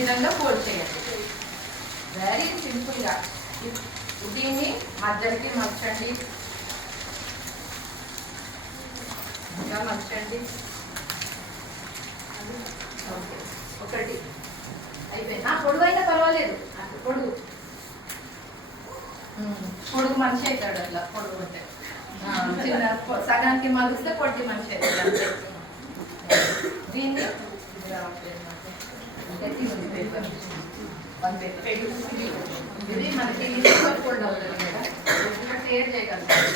విధంగా ఫోల్డ్ చేయండి. వెరీ సింపుల్గా దీన్ని మధ్యకి మర్చండి, ఇంకా మర్చండి. ఓకే, ఒకటి అయిపోయింది. పొడుగు అయినా పర్వాలేదు, పొడుగు పొడుగు మనిషి అవుతాడు. అట్లా పొడుగు అంటే చిన్న సగానికి మలిస్తే పొట్టి మనిషి అవుతాడు అంతే. దీన్ని పేపర్ ఇది మనకి సూపర్ ఫోల్డ్ అవుతుంది మేడం, షేర్ చేయగలుగుతాం.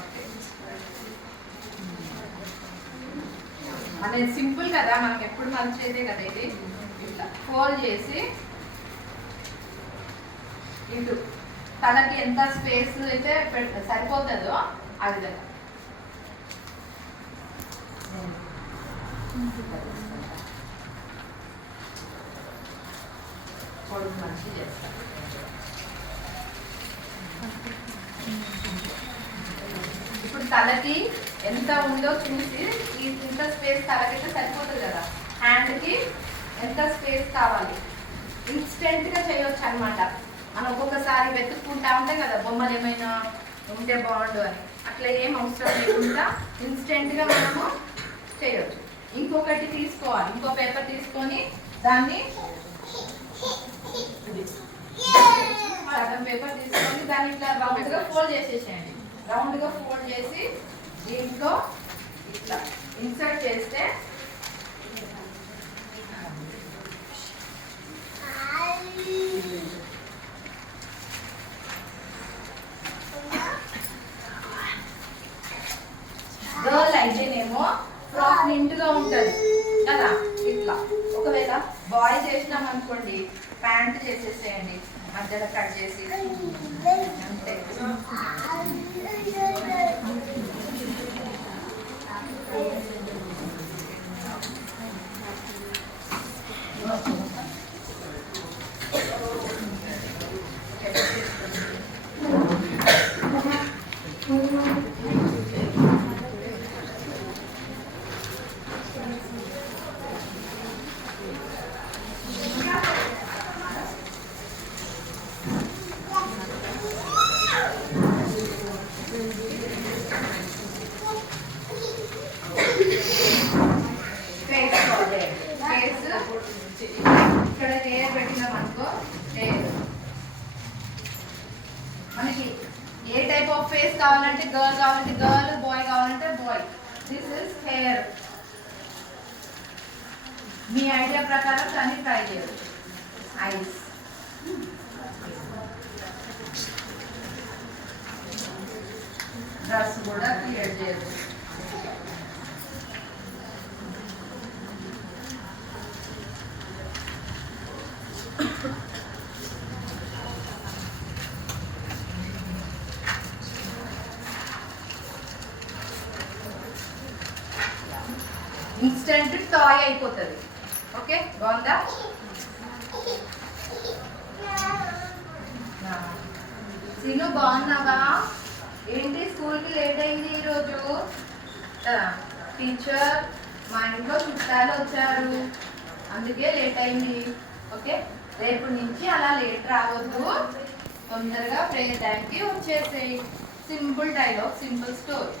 ఓకే, అనేది సింపుల్ కదా, మనకి ఎప్పుడు మంచిదే కదా. ఇది ఇట్లా ఫోల్డ్ చేసి ఇటు తనకి ఎంత స్పేస్ అయితే సరిపోతుందో ఆ విధంగా పొడుగు మంచి చేస్తాను. ఇప్పుడు తలకి ఎంత ఉందో చూసి ఇంత స్పేస్ తలకైతే సరిపోతుంది కదా, హ్యాండ్కి ఎంత స్పేస్ కావాలి ఇన్స్టెంట్గా చేయొచ్చు అనమాట. మనం ఒక్కొక్కసారి వెతుక్కుంటా ఉంటాం కదా, బొమ్మలు ఏమైనా ఉంటే బాగుండు అని. అట్లా ఏం అవసరం లేకుండా ఇన్స్టెంట్గా మనము చేయొచ్చు. ఇంకొకటి తీసుకోవాలి, ఇంకో పేపర్ తీసుకొని దాన్ని సగం పేపర్ తీసుకొని దాన్ని ఇట్లా రౌండ్గా ఫోల్డ్ చేసేసేయండి. రౌండ్గా ఫోల్డ్ చేసి దీంట్లో ఇట్లా ఇన్సర్ట్ చేస్తే గర్ల్ అయితేనేమో ఫ్రాక్ నిండుగా ఉంటుంది కదా ఇట్లా. ఒకవేళ బాయ్ చేసినాం అనుకోండి, ప్యాంట్ చేసేసేయండి, మధ్యలో కట్ చేసి అంతే. ఇక్కడ హెయిర్ పెట్టినాం అనుకో, హెయిర్ మనకి ఏ టైప్ ఆఫ్ ఫేస్ కావాలంటే గర్ల్ కావాలంటే గర్ల్, బాయ్ కావాలంటే బాయ్. This is hair. మీ ఐడియా ప్రకారం దాన్ని ట్రై చేయవచ్చు. ఐస్, డ్రెస్ కూడా క్రియేట్ చేయవచ్చు. ఇన్స్టెంట్ టాయ్ అయిపోతుంది. ఓకే, బాగుందా? సీను బాగున్నావా? ఏంటి స్కూల్కి లేట్ అయింది ఈరోజు? టీచర్ మా ఇంట్లో చుట్టాలు వచ్చారు, అందుకే లేట్ అయింది. ఓకే, రేపు నుంచి అలా లేట్ రావద్దు, తొందరగా ప్రేయర్ టైంకి వచ్చేసేయి. Simple dialogue, simple story.